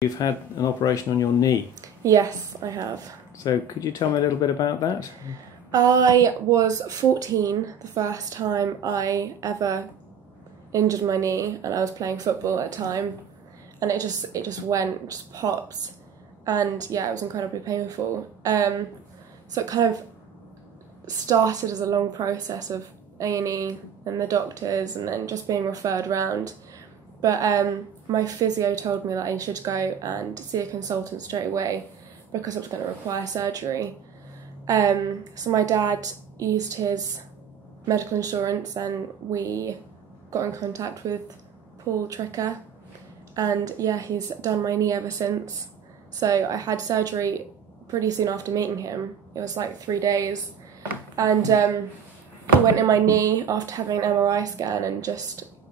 You've had an operation on your knee. Yes, I have. So could you tell me a little bit about that? I was 14 the first time I ever injured my knee, and I was playing football at the time, and it just popped, and yeah, it was incredibly painful. So it kind of started as a long process of A&E and the doctors, and then just being referred round. But my physio told me that I should go and see a consultant straight away because it was going to require surgery. So my dad used his medical insurance, and we got in contact with Paul Trikha, and yeah, he's done my knee ever since. So I had surgery pretty soon after meeting him. It was like 3 days, and he went in my knee after having an MRI scan, and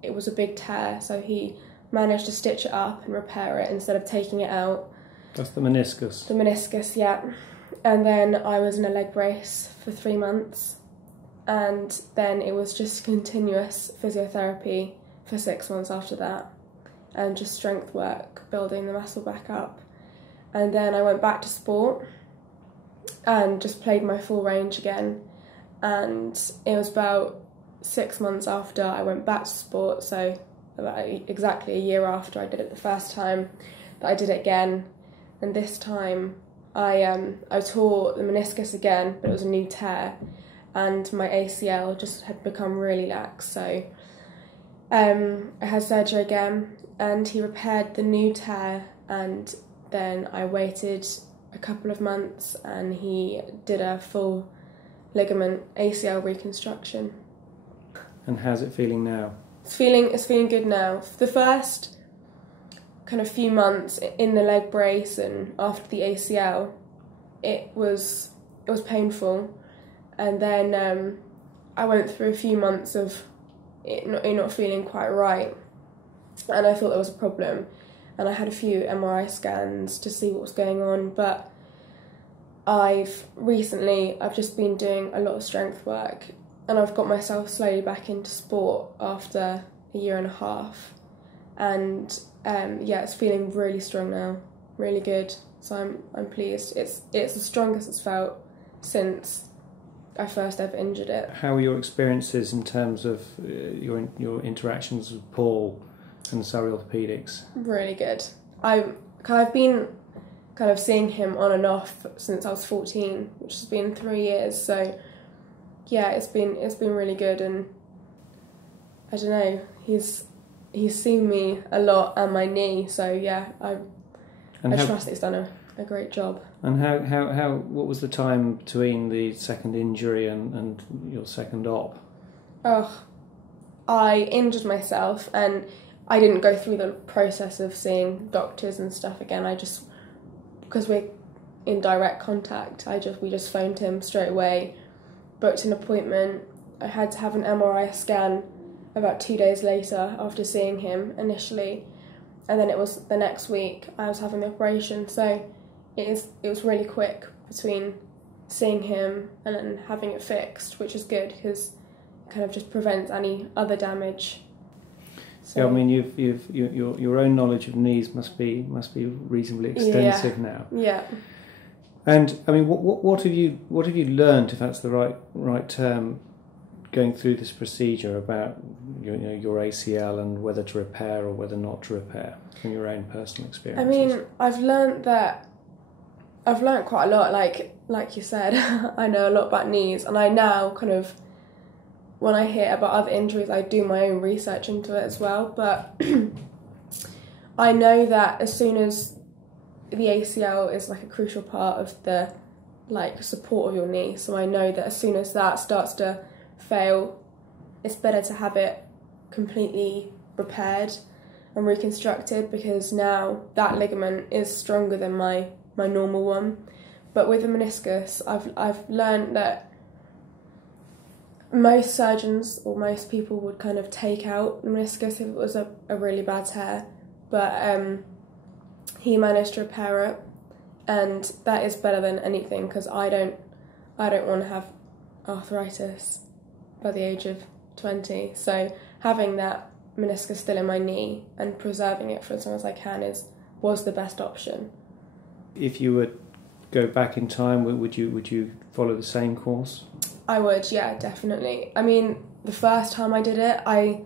it was a big tear, so he managed to stitch it up and repair it instead of taking it out. That's the meniscus. The meniscus, yeah. And then I was in a leg brace for 3 months, and then it was just continuous physiotherapy for 6 months after that, and just strength work, building the muscle back up. And then I went back to sport and just played my full range again, and it was about 6 months after I went back to sport, so about exactly a year after I did it the first time, that I did it again. And this time I tore the meniscus again, but it was a new tear, and my ACL just had become really lax. So I had surgery again, and he repaired the new tear, and then I waited a couple of months, and he did a full ligament ACL reconstruction. And how's it feeling now? It's feeling good now. The first kind of few months in the leg brace and after the ACL, it was painful, and then I went through a few months of it not feeling quite right, and I thought there was a problem, and I had a few MRI scans to see what was going on. But I've just been doing a lot of strength work, and I've got myself slowly back into sport after a year and a half, and yeah, it's feeling really strong now, really good. So I'm pleased. It's the strongest it's felt since I first ever injured it. How were your experiences in terms of your interactions with Paul and Surrey Orthopaedics? Really good. I've been kind of seeing him on and off since I was 14, which has been 3 years. So yeah, it's been really good, and I don't know, he's seen me a lot and my knee, so yeah, I trust that he's done a great job. And what was the time between the second injury and your second op? Oh, I injured myself, and I didn't go through the process of seeing doctors and stuff again. Because we're in direct contact, we just phoned him straight away, booked an appointment. I had to have an MRI scan about 2 days later after seeing him initially, and then it was the next week I was having the operation. So it was really quick between seeing him and then having it fixed, which is good because it kind of just prevents any other damage. So, yeah, I mean, your own knowledge of knees must be reasonably extensive now. Yeah. And I mean, what have you learned, if that's the right term, going through this procedure about your ACL and whether to repair or whether not to repair from your own personal experience? I mean, I've learned quite a lot. Like you said, I know a lot about knees, and I now kind of, when I hear about other injuries, I do my own research into it as well. But I know that as soon as the ACL is like a crucial part of the support of your knee, so I know that as soon as that starts to fail, it's better to have it completely repaired and reconstructed, because now that ligament is stronger than my normal one. But with the meniscus, I've learned that most surgeons or most people would kind of take out the meniscus if it was a really bad tear, but he managed to repair it, and that is better than anything, because I don't want to have arthritis by the age of 20. So having that meniscus still in my knee and preserving it for as long as I can is was the best option. If you would go back in time, would you follow the same course? I would, yeah, definitely. I mean, the first time I did it, I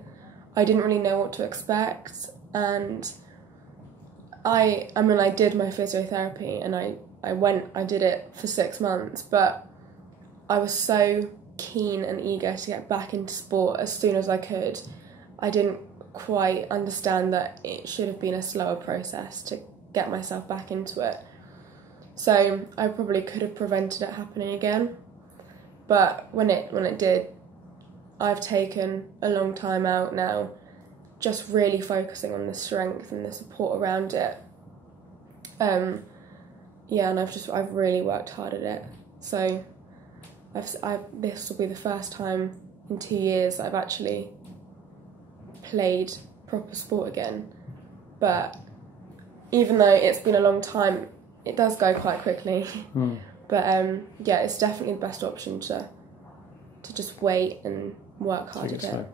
didn't really know what to expect, and I did my physiotherapy, and I did it for 6 months, but I was so keen and eager to get back into sport as soon as I could. I didn't quite understand that it should have been a slower process to get myself back into it. So I probably could have prevented it happening again. But when it did, I've taken a long time out now, just really focusing on the strength and the support around it. And I've really worked hard at it. So this will be the first time in 2 years I've actually played proper sport again. But even though it's been a long time, it does go quite quickly. But it's definitely the best option to just wait and work hard at it.